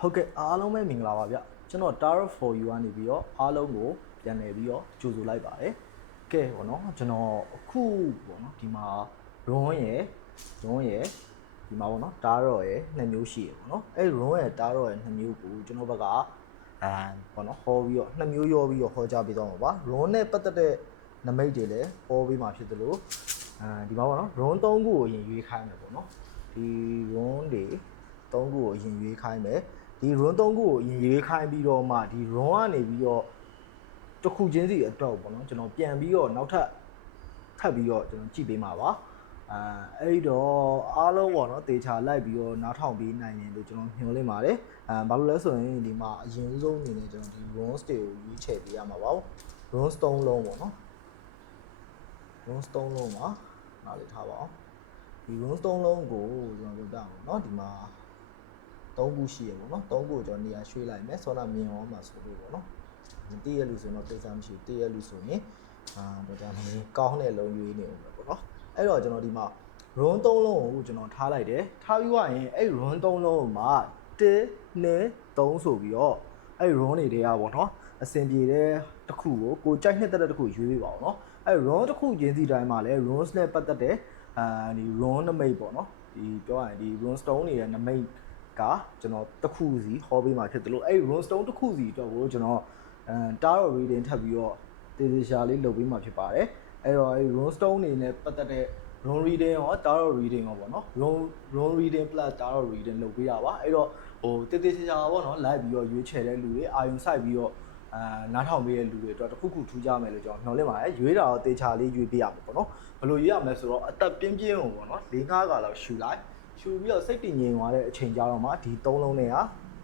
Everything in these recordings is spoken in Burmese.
ဟုတ်ကဲ့အားလုံးပဲမင်္ဂလာပါဗျကျွန်တော် Tarot for you ကနေပြီးတော့အားလုံးကိုပြန်လည်ပြီးတော့ကြိုဆိုလိုက်ပါတယ်ကဲပေါ့နော်ကျွန်တော်အခုပေါ့နော်ဒီမှာ run ရယ် run ရယ်ဒီမှာပေါ့နော် Tarot ရယ်နှစ်မျိုးရှိရယ်ပေါ့နော်အဲ့ run ရယ် Tarot ရယ်နှစ်မျိုးကိုကျွန်တော်ဘက်ကအဲပေါ့နော်ဟောပြီးတော့နှစ်မျိုးရောပြီးတော့ဟောကြားပေးတော့မှာပါ run နဲ့ပတ်သက်တဲ့နမိတ်တွေလည်းဟောပေးမှာဖြစ်သလိုအဲဒီမှာပေါ့နော် run 3ခုကိုအရင်ရွေးခိုင်းမယ်ပေါ့နော်ဒီ run တွေ3ခုကိုအရင်ရွေးခိုင်းမယ် ဒီ run 3ခုကိုအရင်ရွေးခိုင်းပြီးတော့မှဒီ run ကနေပြီးတော့တစ်ခုချင်းစီအတွက်ပေါ့နော်ကျွန်တော်ပြန်ပြီးတော့နောက်ထပ်ထပ်ပြီးတော့ကျွန်တော်ကြည့်ပေးမှာပါအာအဲ့တော့အားလုံးပေါ့နော်တေချာလိုက်ပြီးတော့နားထောင်ပြီးနိုင်ရင်လို့ကျွန်တော်ညွှန်လင့်ပါတယ်အာဘာလို့လဲဆိုရင်ဒီမှာအရင်ဆုံးအနေနဲ့ကျွန်တော်ဒီ runs တွေကိုရွေးချယ်ပေးရမှာပါ runs 3လုံးပေါ့နော် runes 3လုံးပါနားလည်ထားပါအောင်ဒီ runes 3လုံးကိုကျွန်တော်ပြောပြအောင်เนาะဒီမှာ 3ခုရှိရပေါ့နော်3ခုကိုကျွန်တော်နေရာရွှေ့လိုက်မယ်ဆောလာမြင်အောင်မှာဆိုလို့ပေါ့နော်မတည့်ရလို့ဆိုတော့ကိစ္စမရှိဘူးတည့်ရလို့ဆိုရင်အာဘာသာမင်းကောင်းတဲ့လုံရွေးနေအောင်ပဲပေါ့နော်အဲ့တော့ကျွန်တော်ဒီမှာ run 3လုံးကိုကျွန်တော်ထားလိုက်တယ်ထားပြီးွားရင်အဲ့ run 3လုံးမှာ1 2 3ဆိုပြီးတော့အဲ့ run တွေတည်းရပေါ့နော်အစဉ်ပြေတဲ့တစ်ခုကိုကိုကြိုက်နှစ်သက်တစ်ခုရွေးပေးပါအောင်နော်အဲ့ run တစ်ခုချင်းစီတိုင်းမှာလည်း runs နဲ့ပတ်သက်တဲ့အာဒီ run နမိတ်ပေါ့နော်ဒီပြောရရင်ဒီ run stone တွေရဲ့နမိတ် ကကျွန်တော်တစ်ခုစီဟောပေးမှာဖြစ်တယ်လို့အဲ့ run stone တစ်ခုစီအတွက်ကိုကျွန်တော်အဲ tarot reading ထပ်ပြီးတော့တေးသေးရှာလေးလုပ်ပေးမှာဖြစ်ပါတယ်အဲ့တော့အဲ့ run stone တွေနဲ့ပတ်သက်တဲ့ run reading ရော tarot reading ရောပေါ့နော် run run reading plus tarot reading လုပ်ပေးတာပါအဲ့တော့ဟိုတေးသေးချာပေါ့နော် live ပြီးတော့ရွေးချယ်တဲ့လူတွေအာယုံစိုက်ပြီးတော့အာနားထောင်ပေးတဲ့လူတွေအတွက်တစ်ခုခုထူးခြားမယ်လို့ကျွန်တော်မျှော်လင့်ပါတယ်ရွေးတာတော့တေချာလေးရွေးပေးရမှာပေါ့နော်ဘယ်လိုရွေးရမလဲဆိုတော့အသက်ပြင်းပြင်းကိုပေါ့နော်၄၅ကလောက်ရှူလိုက် ရှူပြီးတော့စိတ်တည်ငြိမ်သွားတဲ့အချိန်ကြာတော့မှဒီ၃လုံးနဲ့ဟာ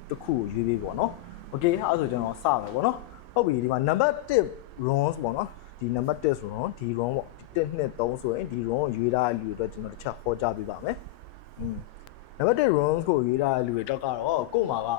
တစ်ခုကိုရွေးပေးပေါ့နော်โอเคအဲ့ဒါဆိုကျွန်တော်စမယ်ပေါ့နော်ဟုတ်ပြီဒီမှာ number 1 runs ပေါ့နော်ဒီ number 1ဆိုတော့ဒီ run ပေါ့1 2 3ဆိုရင်ဒီ run ကိုရွေးထားတဲ့လူတွေအတွက်ကျွန်တော်တစ်ချက်ဟောကြားပေးပါမယ်อืม number 1 runs ကိုရွေးထားတဲ့လူတွေတော့ကတော့ကို့မှာက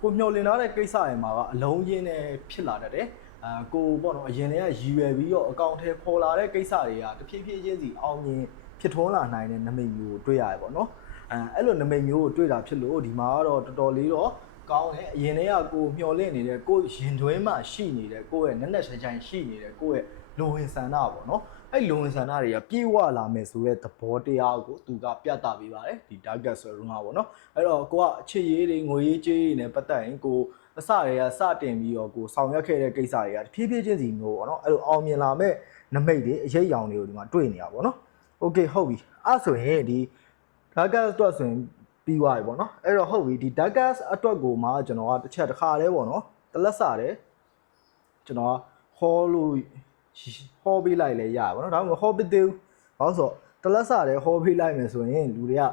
ကိုမျှော်လင့်ထားတဲ့ကိစ္စတွေမှာကအလုံးရင်းနဲ့ဖြစ်လာတတ်တယ်အာကိုပေါ့နော်အရင်တည်းကရည်ရွယ်ပြီးတော့အကောင့်ထဲပေါ်လာတဲ့ကိစ္စတွေကတဖြည်းဖြည်းချင်းစီအောင်မြင်ဖြစ်ထွန်းလာနိုင်တဲ့နမိတ်မျိုးကိုတွေ့ရတယ်ပေါ့နော် အဲအဲ့လိုနမိတ်မျိုးကိုတွေ့တာဖြစ်လို့ဒီမှာကတော့တော်တော်လေးတော့ကောင်းတယ်အရင်တည်းကကိုမျှော်လင့်နေတဲ့ကိုရင်တွင်းမှာရှိနေတဲ့ကိုရဲ့နက်နက်ချိုင်ချိုင်ရှိနေတဲ့ကိုရဲ့လိုဝင်ဆန္ဒပေါ့နော်အဲ့လိုဝင်ဆန္ဒတွေကပြေဝလာမယ်ဆိုတဲ့သဘောတရားကိုသူကပြသပေးပါတယ်ဒီ target ဆိုရုံးကပေါ့နော်အဲ့တော့ကိုကအချစ်ရေးတွေငွေရေးကြေးရေးနဲ့ပတ်သက်ရင်ကိုအစတွေကစတင်ပြီးတော့ကိုဆောင်ရွက်ခဲ့တဲ့ကိစ္စတွေကတဖြည်းဖြည်းချင်းစီမျိုးပေါ့နော်အဲ့လိုအောင်မြင်လာမဲ့နမိတ်တွေအရေးရောင်တွေကိုဒီမှာတွေ့နေရပါပေါ့နော်โอเคဟုတ်ပြီအဲ့ဆိုရင်ဒီ Darkus အတွက်ဆိုရင်ပြီးသွားပြီပေါ့နော်အဲ့တော့ဟုတ်ပြီဒီ Darkus အတွက်ကိုမှကျွန်တော်ကတစ်ချက်တစ်ခါတည်းပေါ့နော်တလက်စတယ်ကျွန်တော်ကဟောလို့ဟောပေးလိုက်လဲရပါတော့ဒါမှမဟုတ်ဟောပစ်သေးဘူးဘာလို့ဆိုတော့တလက်စတယ်ဟောပေးလိုက်မယ်ဆိုရင်လူတွေက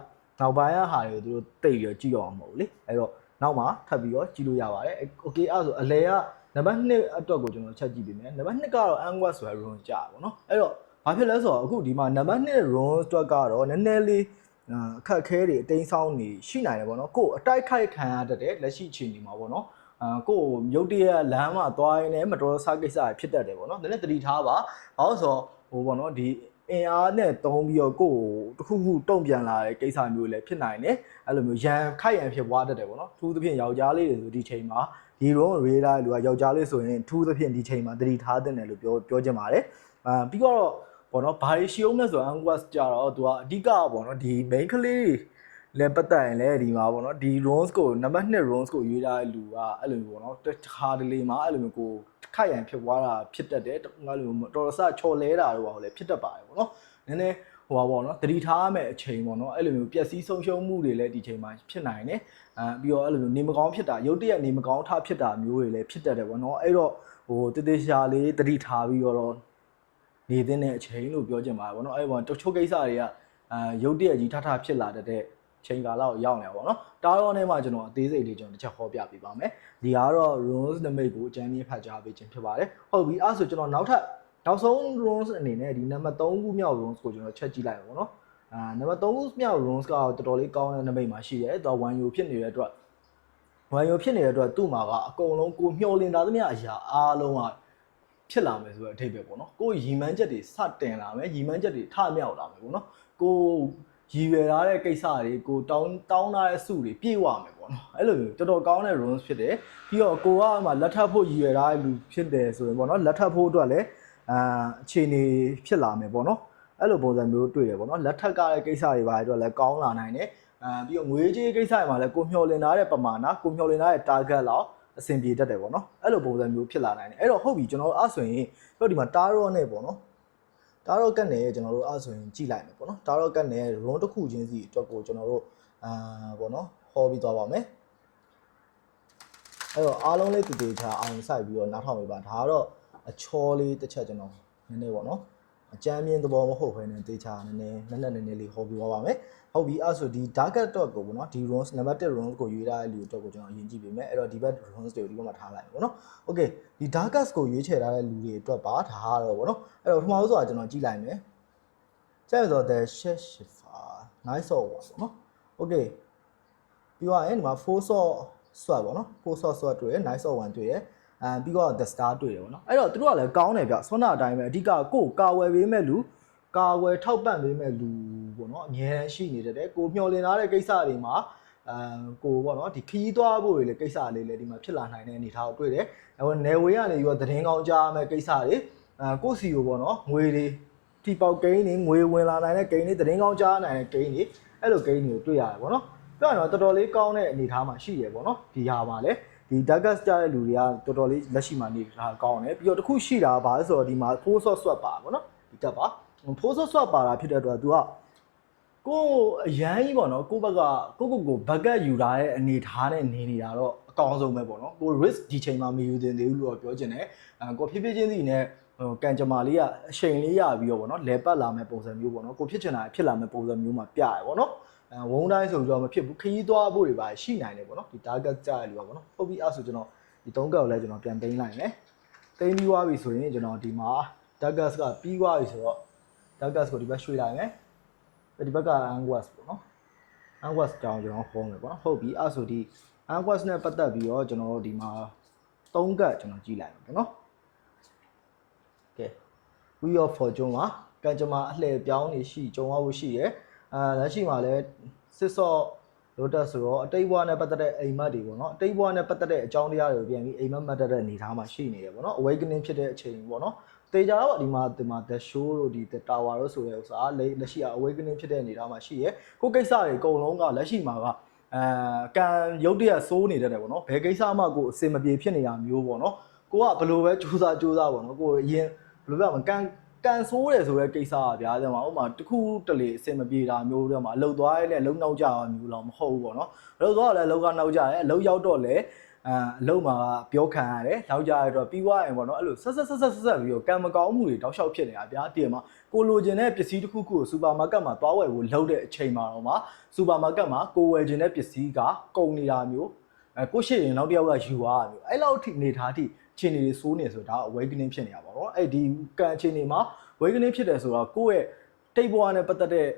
နောက်ပိုင်းရဟာတွေကိုသူတို့တိတ်ပြီးကြည့်ရအောင်မဟုတ်လေအဲ့တော့နောက်မှာထပ်ပြီးတော့ကြည့်လို့ရပါတယ် okay အဲ့ဆိုအလဲကနံပါတ်2အတွက်ကိုကျွန်တော်ချက်ကြည့်ပေးမယ်နံပါတ်2ကတော့ angwas ဆိုတဲ့ rune ကြာပါတော့နော်အဲ့တော့ဘာဖြစ်လဲဆိုတော့အခုဒီမှာနံပါတ်2 rune အတွက်ကတော့နည်းနည်းလေး အခက်ခဲတွေအတိမ်းဆောင်းနေရှိနိုင်တယ်ပေါ့နော်ကို့အတိုက်ခိုက်ခံရတတ်တဲ့လက်ရှိအချိန်ဒီမှာပေါ့နော်အာကို့ရုတ်တရက်လမ်းမှာသွားရင်းနဲ့မတော်တဆကိစ္စဖြစ်တတ်တယ်ပေါ့နော်နည်းနည်းသတိထားပါဘာလို့ဆိုတော့ဟိုပေါ့နော်ဒီအင်အားနဲ့တုံးပြီးတော့ကိုယ်တခုခုတုံ့ပြန်လာတဲ့ကိစ္စမျိုးလည်းဖြစ်နိုင်တယ်အဲ့လိုမျိုးရန်ခိုက်ရန်ဖြစ်သွားတတ်တယ်ပေါ့နော်ထူးသဖြင့်ယောက်ျားလေးတွေဆိုဒီချိန်မှာဒီရောရေဒါလူကယောက်ျားလေးဆိုရင်ထူးသဖြင့်ဒီချိန်မှာသတိထားတဲ့တယ်လို့ပြောပြောချင်ပါတယ်အာပြီးတော့ ပေါ့နော်ဘာရှိအောင်လဲဆိုတော့ anguish ကြတော့သူကအဓိကပေါ့နော်ဒီ main ကလေးလည်းပတ်သက်ရင်လည်းဒီမှာပေါ့နော်ဒီ runs ကိုနံပါတ်2 runs ကိုရွေးထားတဲ့လူကအဲ့လိုမျိုးပေါ့နော်တစ်ခါတလေမှာအဲ့လိုမျိုးကိုခိုက်ရန်ဖြစ်သွားတာဖြစ်တတ်တယ်ငါလိုတော်တော်ဆချော်လဲတာတော့ဟိုလည်းဖြစ်တတ်ပါတယ်ပေါ့နော်နည်းနည်းဟိုပါပေါ့နော်တတိထားရမယ့်အချိန်ပေါ့နော်အဲ့လိုမျိုးပျက်စီးဆုံးရှုံးမှုတွေလည်းဒီချိန်မှာဖြစ်နိုင်တယ်အဲပြီးတော့အဲ့လိုမျိုးနေမကောင်းဖြစ်တာရုတ်တရက်နေမကောင်းထဖြစ်တာမျိုးတွေလည်းဖြစ်တတ်တယ်ပေါ့နော်အဲ့တော့ဟိုတသေးရှာလေးတတိထားပြီးတော့ နေတဲ့အချိန်လို့ပြောချင်ပါတယ်ပေါ့နော်အဲ့ဘောတချို့ကိစ္စတွေကအာရုတ်တရက်ကြီးထထဖြစ်လာတဲ့ချိန်ကာလကိုရောက်နေတာပေါ့နော်တားတော့နဲ့မှကျွန်တော်အသေးစိတ်လေးကျွန်တော်တစ်ချက်ဟောပြပေးပါမယ်ဒီကတော့ rules နမိတ်ကိုအကြမ်းမြင့်ဖတ်ကြားပေးခြင်းဖြစ်ပါတယ်ဟုတ်ပြီအဲ့ဆိုကျွန်တော်နောက်ထပ်နောက်ဆုံး rules အနေနဲ့ဒီနံပါတ်3ခုမြောက် rules ကိုကျွန်တော်ချက်ကြည့်လိုက်ပါပေါ့နော်အာနံပါတ်3ခုမြောက် rules ကတော့တော်တော်လေးကောင်းတဲ့နမိတ်မှာရှိတယ်သူက one you ဖြစ်နေတဲ့အတွက် one you ဖြစ်နေတဲ့အတွက်သူ့မှာကအကုန်လုံးကိုမျှော်လင့်တာသမျှအရာအားလုံးက ဖြစ်လာမယ်ဆိုတဲ့အထိပ္ပယ်ပေါ့နော်ကိုရီမန်းချက်တွေစတင်လာမယ်ရီမန်းချက်တွေထမြောက်လာမယ်ပေါ့နော်ကိုရည်ရွယ်ထားတဲ့ကိစ္စတွေကိုတောင်းတောင်းထားတဲ့စုတွေပြည့်ဝမယ်ပေါ့နော်အဲ့လိုမျိုးတော်တော်ကောင်းတဲ့ runs ဖြစ်တယ်ပြီးတော့ကိုကမှလက်ထပ်ဖို့ရည်ရွယ်ထားတဲ့လူဖြစ်တယ်ဆိုရင်ပေါ့နော်လက်ထပ်ဖို့အတွက်လည်းအာအခြေအနေဖြစ်လာမယ်ပေါ့နော်အဲ့လိုပုံစံမျိုးတွေ့တယ်ပေါ့နော်လက်ထပ်ကတဲ့ကိစ္စတွေပါအတွက်လည်းကောင်းလာနိုင်တယ်အာပြီးတော့ငွေကြေးကိစ္စတွေမှာလည်းကိုမျှော်လင့်ထားတဲ့ပမာဏကိုမျှော်လင့်ထားတဲ့ target လောက် အဆင်ပြေတတ်တယ်ပေါ့နော်အဲ့လိုပုံစံမျိုးဖြစ်လာနိုင်တယ်အဲ့တော့ဟုတ်ပြီကျွန်တော်တို့အဲ့ဆိုရင်တို့ဒီမှာ tarot နဲ့ပေါ့နော်တာရော့ကတ်နဲ့ကျွန်တော်တို့အဲ့ဆိုရင်ကြည့်လိုက်မယ်ပေါ့နော်တာရော့ကတ်နဲ့ round တစ်ခုချင်းစီအတွက်ကိုကျွန်တော်တို့အာပေါ့နော်ဟောပြီးသွားပါမယ်အဲ့တော့အားလုံးလေးတည်တည်ချာအောင်စိုက်ပြီးတော့နားထောင်ပေးပါဒါကတော့အချောလေးတစ်ချက်ကျွန်တော်နည်းနည်းပေါ့နော်အကြမ်းမြင့်သဘောမဟုတ်ဘဲနဲ့တေချာနည်းနည်းနက်နက်နည်းနည်းလေးဟောပြီးသွားပါမယ် ဟုတ်ပြီအဲ့ဆိုဒီ target dot ကိုပေါ့နော်ဒီ runs number 1 runs ကိုရွေးထားတဲ့လူအတွက်ကိုကျွန်တော်အရင်ကြည့်ပေးမယ်အဲ့တော့ဒီဘက် runs တွေကိုဒီဘက်မှာထားလိုက်ပေါ့နော် okay ဒီ darkest ကိုရွေးချယ်ထားတဲ့လူတွေအတွက်ပါဒါကတော့ပေါ့နော်အဲ့တော့ပထမဆုံးဆိုတာကျွန်တော်ကြည့်လိုက်မယ်ကျဲဆိုတော့ the shit shifa nice or ပေါ့နော် okay ပြီးတော့ရင်ဒီမှာ four saw swap ပေါ့နော် four saw swap တွေ့ရ nice or 1တွေ့ရအဲပြီးတော့ the star တွေ့ရပေါ့နော်အဲ့တော့သူတို့ကလည်းကောင်းတယ်ဗျဆွမ်းနာအတိုင်းပဲအဓိကကိုယ်ကာဝယ်ပေးမဲ့လူကာဝယ်ထောက်ပံ့ပေးမဲ့လူ ပေါ့နော်အများတန်းရှိနေတတ်တယ်ကိုမျှော်လင့်ထားတဲ့ကိစ္စတွေမှာအဲကိုပေါ့နော်ဒီခီးသွားဖို့တွေလည်းကိစ္စလေးလည်းဒီမှာဖြစ်လာနိုင်တဲ့အနေအထားကိုတွေ့တယ်။ဟိုနယ်ဝေးကနေပြီးတော့သတင်းကောင်းကြားမဲ့ကိစ္စတွေအဲကိုယ့်စီကိုပေါ့နော်ငွေတွေတီပေါက်ကိန်းတွေငွေဝင်လာနိုင်တဲ့ကိန်းတွေသတင်းကောင်းကြားနိုင်တဲ့ကိန်းတွေအဲ့လိုကိန်းတွေကိုတွေ့ရတယ်ပေါ့နော်။ပြောရတော့တော်တော်လေးကောင်းတဲ့အနေအထားမှာရှိရပေါ့နော်။ဒီဟာမှာလည်းဒီ Dagas ကြားတဲ့လူတွေကတော်တော်လေးလက်ရှိမှာနေထားကောင်းတယ်ပြီးတော့တခုရှိတာကဘာလဲဆိုတော့ဒီမှာ force swap ပါပေါ့နော်ဒီတက်ပါ force swap ပါတာဖြစ်တဲ့အတွက် तू က ကိုအရန်ကြီးပေါ့နော်ကိုဘက်ကကိုကိုကိုဘက်ကယူထားတဲ့အနေထားနဲ့နေနေတာတော့အကောင်းဆုံးပဲပေါ့နော်ကို risk ဒီချိန်မှာမယူသင့်သေးဘူးလို့ပြောချင်တယ်အဲကိုဖြည်းဖြည်းချင်းစီနဲ့ဟိုကန်ကြမာလေးကအချိန်လေးရပြီးတော့ပေါ့နော်လဲပတ်လာမဲ့ပုံစံမျိုးပေါ့နော်ကိုဖြစ်ချင်တာဖြစ်လာမဲ့ပုံစံမျိုးမှာပြရပေါ့နော်အဲဝုန်းတိုင်းဆိုပြီးတော့မဖြစ်ဘူးခရီးသွားဖို့တွေပါရှိနိုင်တယ်ပေါ့နော်ဒီ target ကြားရလို့ပေါ့နော်ဟုတ်ပြီအဲ့ဆိုကျွန်တော်ဒီ၃ကက်ကိုလည်းကျွန်တော်ပြန်သိမ်းလိုက်မယ်သိမ်းပြီးသွားပြီဆိုရင်ကျွန်တော်ဒီမှာ target ကပြီးသွားပြီဆိုတော့ target ကိုဒီဘက်ရွှေ့လိုက်မယ် ဒီဘက်က anguas ပေါ့နော် anguas ကြောင်းကျွန်တော်ဟောမယ်ပေါ့နော်ဟုတ်ပြီအဲ့ဆိုဒီ anguas နဲ့ပတ်သက်ပြီးတော့ကျွန်တော်ဒီမှာ၃ကက်ကျွန်တော်ကြည့်လိုက်မယ်ပေါ့နော်ကဲ wheel of fortune မှာကံကြမ္မာအလှည့်ပြောင်းနေရှိကြုံရဖို့ရှိရယ်အာလက်ရှိမှာလည်းစစ်စော့ lotus ဆိုတော့အတိတ်ဘဝနဲ့ပတ်သက်တဲ့အိမ်မက်တွေပေါ့နော်အတိတ်ဘဝနဲ့ပတ်သက်တဲ့အကြောင်းတရားတွေကိုပြန်ပြီးအိမ်မက်မှတ်တတ်တဲ့အနေအထားမှာရှိနေတယ်ပေါ့နော် awakening ဖြစ်တဲ့အချိန်ပေါ့နော် တေချာတော့ဒီမှာဒီမှာ the show တို့ဒီ the tower တို့ဆိုတဲ့ဥစ္စာလက်လက်ရှိက awakening ဖြစ်တဲ့အနေအထားမှာရှိရယ်ကိုကိစ္စတွေအကုန်လုံးကလက်ရှိမှာကအဲကံရုပ်တရက်စိုးနေတတ်တယ်ပေါ့နော်ဘယ်ကိစ္စမှကိုအစင်မပြေဖြစ်နေတာမျိုးပေါ့နော်ကိုကဘယ်လိုပဲစူးစမ်းစူးစမ်းပေါ့နော်ကိုအရင်ဘယ်လိုပြောမလဲကံကန်ဆိုးတယ်ဆိုတဲ့ကိစ္စကဗျာတဲ့မှာဥပမာတစ်ခုတလေအစင်မပြေတာမျိုးတဲ့မှာအလုတ်သွားရဲနဲ့အလုတ်နောက်ကြတာမျိုးတော့မဟုတ်ဘူးပေါ့နော်အလုတ်သွားလည်းအလုတ်ကနောက်ကြတယ်အလုတ်ရောက်တော့လည်း အာအလုတ်မှာပြောခံရတယ်နောက်ကြရတော့ပြီးွားရင်ပေါ့နော်အဲ့လိုဆက်ဆက်ဆက်ဆက်ဆက်ပြီးတော့ကံမကောင်းမှုတွေတောက်လျှောက်ဖြစ်နေတာဗျာတည်မှာကိုလိုချင်တဲ့ပစ္စည်းတစ်ခုခုကိုစူပါမားကတ်မှာသွားဝယ်ဖို့လုပ်တဲ့အချိန်မှာတော့မှစူပါမားကတ်မှာကိုဝယ်ချင်တဲ့ပစ္စည်းကကုန်နေတာမျိုးအဲကိုရှိရင်နောက်တစ်ယောက်ကယူသွားတာမျိုးအဲ့လောက်ထိနေထားထိအခြေအနေတွေစိုးနေဆိုတော့ဒါ awakening ဖြစ်နေတာပေါ့နော်အဲ့ဒီကံအခြေအနေမှာ awakening ဖြစ်တယ်ဆိုတော့ကိုယ့်ရဲ့တိတ်ဘဝနဲ့ပတ်သက်တဲ့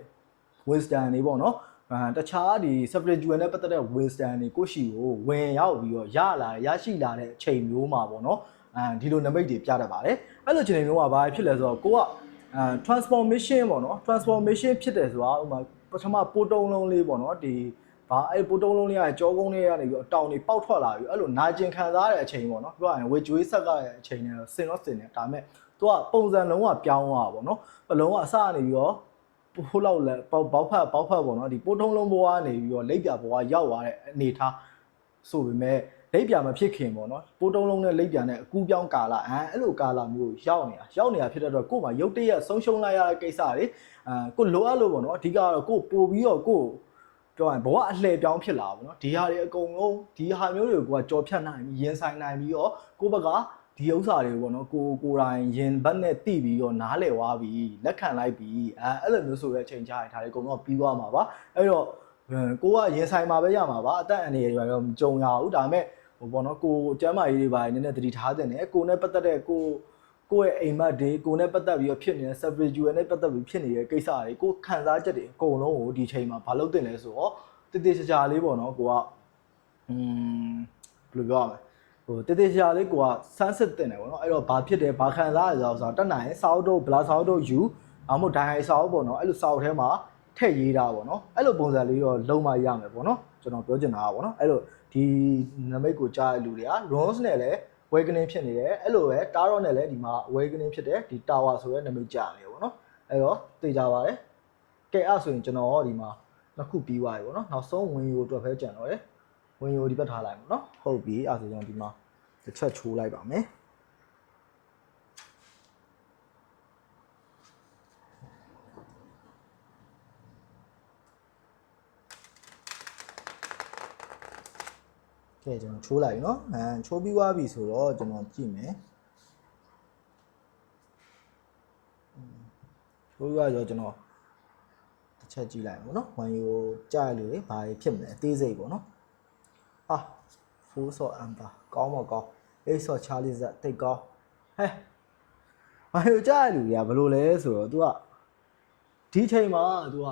wisdom တွေပေါ့နော်အဲ တခြားဒီ spiritual နဲ့ပတ်သက်တဲ့ wisdom တွေကိုရှိကိုဝင်ရောက်ပြီးတော့ရလာရရှိလာတဲ့အချိန်မျိုးမှာပေါ့နော်အဲဒီလိုနမိတ်တွေပြတတ်ပါတယ်အဲ့လိုအချိန်မျိုးမှာဘာဖြစ်လဲဆိုတော့ကိုကအဲ transformation ပေါ့နော် transformation ဖြစ်တယ်ဆိုတာဥပမာပထမပိုးတုံးလုံးလေးပေါ့နော်ဒီဘာအဲ့ပိုးတုံးလုံးလေးကကြောကုန်းလေးကနေပြီးတော့တောင်တွေပေါက်ထွက်လာပြီးအဲ့လိုနာကျင်ခံစားရတဲ့အချိန်ပေါ့နော်ပြောရရင်ဝေကျွေးဆက်ကအချိန်နဲ့ဆင်တော့ဆင်တယ်ဒါပေမဲ့သူကပုံစံလုံးဝပြောင်းသွားတာပေါ့နော်ပလုံးကအစကနေပြီးတော့ ပိုးလောက်လဲပေါက်ပေါက်ဖက်ပေါက်ဖက်ပေါ့နော်ဒီပိုးထုံးလုံးဘဝကနေပြီးတော့လက်ပြဘဝရောက်သွားတဲ့အနေထားဆိုပေမဲ့လက်ပြမဖြစ်ခင်ပေါ့နော်ပိုးတုံးလုံးနဲ့လက်ပြနဲ့အကူပြောင်းကာလအဲအဲ့လိုကာလမျိုးရောက်နေတာရောက်နေတာဖြစ်တဲ့အတွက်ကို့မှာရုတ်တရက်ဆုံးရှုံးလိုက်ရတဲ့ကိစ္စတွေအဲကိုလိုအပ်လို့ပေါ့နော်အဓိကတော့ကိုပို့ပြီးတော့ကိုပြောရရင်ဘဝအလှည့်ပြောင်းဖြစ်လာပါဘောနော်ဒီဟာတွေအကုန်လုံးဒီဟာမျိုးတွေကိုကကြော်ဖြတ်နိုင်ပြီးရင်ဆိုင်နိုင်ပြီးတော့ကိုဘက်က ဒီဥစ္စာတွေပေါ့နော်ကိုကိုယ်တိုင်ရင်ဘတ်နဲ့တိပြီးတော့နားလည်သွားပြီလက်ခံလိုက်ပြီအဲအဲ့လိုမျိုးဆိုတဲ့အချိန်ကြာရင်ဒါတွေအကုန်လုံးပြီးသွားမှာပါအဲ့တော့ကိုကရင်ဆိုင်မှာပဲရမှာပါအသက်အန္တရာယ်တွေတော့မကြုံရဘူးဒါပေမဲ့ဟိုပေါ့နော်ကိုကျမ်းမာရေးတွေပါနည်းနည်းသတိထားတဲ့နဲ့ကိုနဲ့ပတ်သက်တဲ့ကိုကိုယ့်ရဲ့အိမ်မက်တွေကိုနဲ့ပတ်သက်ပြီးတော့ဖြစ်နေတဲ့ spiritual နဲ့ပတ်သက်ပြီးဖြစ်နေတဲ့ကိစ္စတွေကိုခံစားချက်တွေအကုန်လုံးကိုဒီချိန်မှာမလုပ်တင်လဲဆိုတော့တည်တည်ချာချာလေးပေါ့နော်ကိုကอืมဘယ်လိုပြောရမလဲဟို တည်တည်ချာလေးကိုကစမ်းစစ်တင်တယ်ပေါ့နော်အဲ့တော့ဘာဖြစ်တယ်ဘာခံစားရလဲဆိုတော့တက်နိုင်စာအုပ်တို့ဘလာစာအုပ်တို့ယူအောင်မို့ဒိုင်ဟိုင်စာအုပ်ပေါ့နော်အဲ့လိုစာအုပ်ထဲမှာထည့်ရေးတာပေါ့နော်အဲ့လိုပုံစံလေးတော့လုံးမရမယ်ပေါ့နော်ကျွန်တော်ပြောချင်တာကပေါ့နော်အဲ့လိုဒီနမိတ်ကိုကြားတဲ့လူတွေက runs နဲ့လည်း awakening ဖြစ်နေတယ်အဲ့လိုပဲ tarot နဲ့လည်းဒီမှာ awakening ဖြစ်တယ်ဒီ tower ဆိုတဲ့နမိတ်ကြားနေပေါ့နော်အဲ့တော့သိကြပါတယ်ကဲအဲ့ဆိုရင်ကျွန်တော်ဒီမှာနှစ်ခုပြီးသွားပြီပေါ့နော်နောက်ဆုံးဝင်ယူအတွက်ပဲကြံတော့တယ် ဝင်ယူဒီဘက်ထားလိုက်ပေါ့နော်ဟုတ်ပြီအဲ့ဆိုကျွန်တော်ဒီမှာတစ်ချက်ချိုးလိုက်ပါမယ် ကဲကျွန်တော်ချိုးလိုက်ပြီเนาะအဲချိုးပြီးသွားပြီဆိုတော့ကျွန်တော်ကြည့်မယ်อืมချိုးပြီးသွားဆိုတော့ကျွန်တော်တစ်ချက်ကြည့်လိုက်ပါဘောเนาะဝန်ယူကြားရလို့လေဘာဖြစ်မလဲအသေးစိတ်ပေါ့เนาะ 4 shot amber ကောင်းပါကောင်း8 shot charlie z တိတ်ကောင်းဟဲ့ဘာလို့ကြားလူတွေကဘလို့လဲဆိုတော့ तू ကဒီချိန်မှာ तू က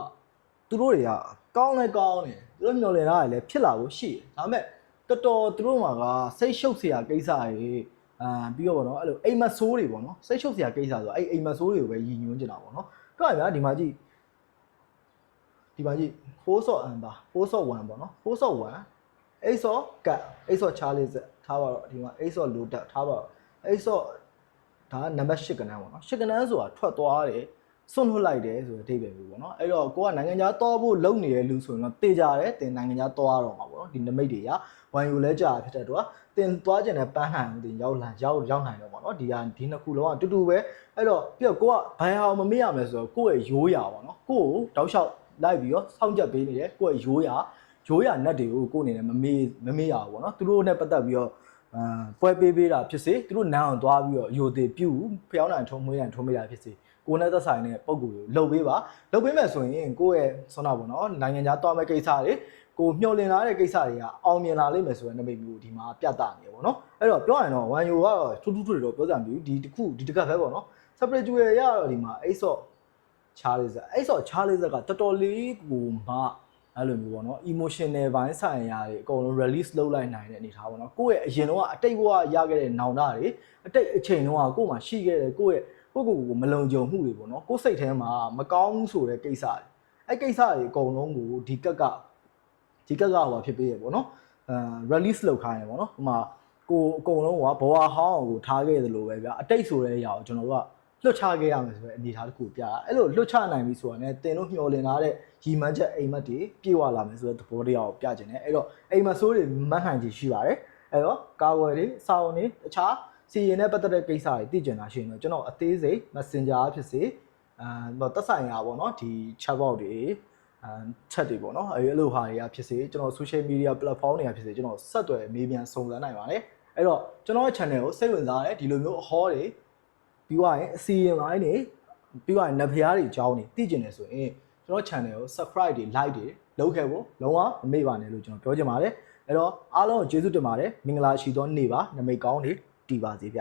သူတို့တွေကကောင်းလဲကောင်းတယ်သူတို့မျောလင်တာတွေလည်းဖြစ်လာဖို့ရှိတယ်ဒါပေမဲ့တော်တော်သူတို့မှာကစိတ်ရှုပ်เสียကိစ္စတွေအာပြီးတော့ဗောနော်အဲ့လိုအိမ်မဆိုးတွေဗောနော်စိတ်ရှုပ်เสียကိစ္စဆိုတော့အဲ့အိမ်မဆိုးတွေကိုပဲရည်ညွှန်းနေတာဗောနော်ကောက်ရဒီမှာကြည့်ဒီမှာကြည့်4 shot amber 4 shot 1ဗောနော်4 shot 1 8 of cut 8 of charlie ထားပါတော့ဒီမှာ8 of low tab ထားပါတော့8 of ဒါကနံပါတ်8ကဏ္ဍဗောနော်8ကဏ္ဍဆိုတာထွက်သွားတယ်စွန့်လွတ်လိုက်တယ်ဆိုတဲ့အဓိပ္ပာယ်မျိုးပေါ့နော်အဲ့တော့ကိုကနိုင်ငံခြားတောဖို့လုံနေတဲ့လူဆိုရင်တော့တေကြတယ်တင်နိုင်ငံခြားတောရတော့မှာပေါ့နော်ဒီနမိတ်တွေကဝိုင်ယူလဲကြာဖြစ်တဲ့တော့တင်သွားကျင်တဲ့ပန်းဟန်တင်ရောက်လာရောက်ရောက်နိုင်တော့ပေါ့နော်ဒီကဒီနှစ်ခုလုံးကတူတူပဲအဲ့တော့ပြီးတော့ကိုကဘိုင်ဟာမမေ့ရမယ်ဆိုတော့ကိုယ့်ရဲ့ရိုးရာပေါ့နော်ကိုကိုတောက်လျှောက်လိုက်ပြီးတော့စောင့်ကြပ်ပေးနေတယ်ကိုယ့်ရဲ့ရိုးရာ ရိုးရာနတ်တွေကိုကိုအနေနဲ့မမေ့မမေ့ရဘူးပေါ့နော်သူတို့နဲ့ပတ်သက်ပြီးတော့အာပွဲပေးပေးတာဖြစ်စေသူတို့နန်းအောင်သွားပြီးတော့ယူသေးပြုဖျောင်းနိုင်ထုံးမွေးနိုင်ထုံးမေးတာဖြစ်စေကိုနဲ့သက်ဆိုင်တဲ့ပုံကိုလှုပ်ပေးပါလှုပ်ပေးမယ်ဆိုရင်ကိုယ့်ရဲ့ဆွမ်းနာပေါ့နော်နိုင်ငံခြားသွားမဲ့ကိစ္စတွေကိုမျှော်လင့်လာတဲ့ကိစ္စတွေကအောင်မြင်လာလိမ့်မယ်ဆိုတဲ့နမိတ်မျိုးဒီမှာပြသနေရပေါ့နော်အဲ့တော့ပြောရရင်တော့ဝန်ယိုကတော့ထူးထူးထူးတွေတော့ပြောကြံပြီဒီတစ်ခုဒီတစ်ခါပဲပေါ့နော် separate ကျွေရတော့ဒီမှာအိတ်ဆော့ချားလေးစအဲ့ဆော့ချားလေးစကတော်တော်လေးကိုမှ အဲ့လိုမျိုးပေါ့နော် emotional ဘိုင်းဆိုင်ရာတွေအကုန်လုံး release လုပ်လိုက်နိုင်တဲ့အနေထားပေါ့နော်ကိုယ့်ရဲ့အရင်တော့အတိတ်ဘဝရခဲ့တဲ့နောင်တတွေအတိတ်အချိန်တော့ကိုယ့်မှာရှိခဲ့တဲ့ကိုယ့်ရဲ့ကိုယ့်ကိုယ်ကိုမလုံခြုံမှုတွေပေါ့နော်ကိုယ့်စိတ်ထဲမှာမကောင်းဘူးဆိုတဲ့ကိစ္စတွေအဲ့ကိစ္စတွေအကုန်လုံးကိုဒီကက်ကဒီကက်ကဟိုဖြစ်ပေးရပေါ့နော်အဲ release လုပ်ခိုင်းရပေါ့နော်ဟိုမှာကိုအကုန်လုံးကဘဝဟောင်းကိုထားခဲ့သလိုပဲဗျာအတိတ်ဆိုတဲ့အရာကိုကျွန်တော်တို့က လွတ်ချခဲ့ရမယ်ဆိုတဲ့အနေအထားတစ်ခုပြတာအဲ့လိုလွတ်ချနိုင်ပြီဆိုတာနဲ့တင်တို့မျှော်လင့်ထားတဲ့ရီမန်းချက်အိမ်မက်တွေပြေဝလာမယ်ဆိုတဲ့သဘောတရားကိုပြချင်တယ်အဲ့တော့အိမ်မက်ဆိုးတွေမတ်နိုင်ချင်ရှိပါတယ်အဲ့တော့ကာဝယ်တွေစာအုံတွေတခြားစီရင်နဲ့ပတ်သက်တဲ့ကိစ္စတွေသိကျင်တာရှိရင်တော့ကျွန်တော်အသေးစိတ် Messenger ဖြစ်စေအဲသက်ဆိုင်ရာပေါ့နော်ဒီ chatbot တွေအဲ chat တွေပေါ့နော်အဲ့လိုဟာတွေကဖြစ်စေကျွန်တော် social media platform တွေကဖြစ်စေကျွန်တော်ဆက်သွယ်မေးမြန်းစုံစမ်းနိုင်ပါတယ်အဲ့တော့ကျွန်တော်ရဲ့ channel ကိုစိတ်ဝင်စားတယ်ဒီလိုမျိုးအဟောတွေ ပြီးသွားရင်အစီရင်ပိုင်းတွေပြီးသွားရင်နဖျားတွေအကြောင်းတွေသိကျင်တယ်ဆိုရင်ကျွန်တော် channel ကို subscribe တွေ like တွေလုပ်ခဲ့ဖို့လုံးဝမမေ့ပါနဲ့လို့ကျွန်တော်ပြောချင်ပါတယ်အဲ့တော့အားလုံးကိုကျေးဇူးတင်ပါတယ်မင်္ဂလာရှိသောနေ့ပါနမိတ်ကောင်းတွေတည်ပါစေဗျ